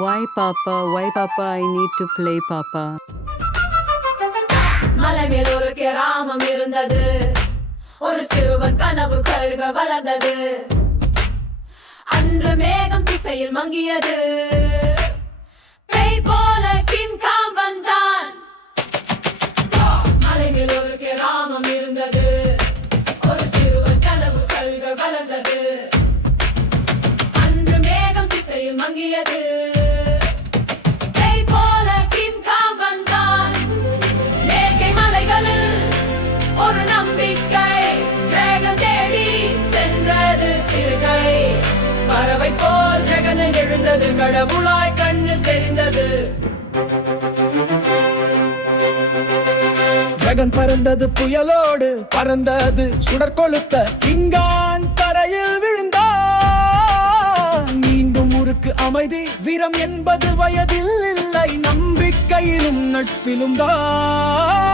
Why Papa, I need to play Papa. மலை மேல் ஒரு கிராமம் இருந்தது. ஒரு சிறுவன் கனவு கழுக வளர்ந்தது. அன்று மேகம் திசையில் மங்கியது. பேய் போல கிம் காம் வந்தான். மலை மேல் ஒரு கிராமம் இருந்தது. ஒரு சிறுவன் கனவு கழுக வளர்ந்தது. அன்று மேகம் திசையில் மங்கியது. ஒரு நம்பிக்கை டிராகன் தேடி சென்றது சிறுகை. பறவை போல் டிராகன் எழுந்தது. கடவுளாய் கண்ணு தெரிந்தது. டிராகன் பறந்தது புயலோடு பறந்தது. சுடர் கொளுத்த இங்கான் தரையில் விழுந்தான். மீண்டும் முறுக்கு அமைதி வீரம் என்பது வயதில் இல்லை. நம்பிக்கையிலும் நட்பிலும் தான்.